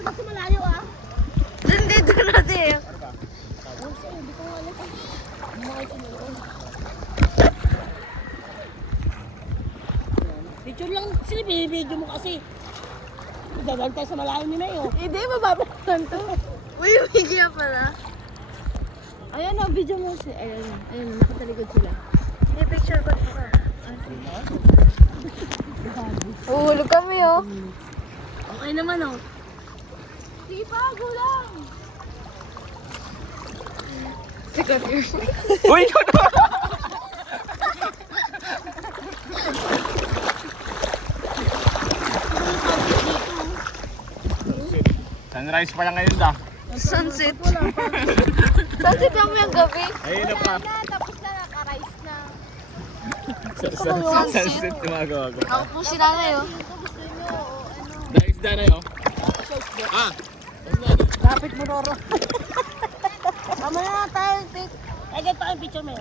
doon na sa malayo ah. Dito na din. Hindi ko alam. Picture lang sila, binibidyo mo kasi. Dadaan tayo sa malayo ni May, oh. Hindi, mababakan to. Uy, umigya pala. Ayan o, video mo si... Ayun, nakatalikod sila. I-picture ko dito. Uhulog kami oh. Okay naman, oh. Sige pa, gulang. Sikat yun. Uy, ikaw na! Sunrise pa lang ngayon dah. Sunset. Sunset lang yung gabi. Ayun na pa. Tapos na, naka-rise na. Sunset gumagawa ko. Ako po sila ngayon. Dahil isda na yun. Ah! Lapit mo, Roro. Tama na tayo, take. Ay, ganito ang picture mo,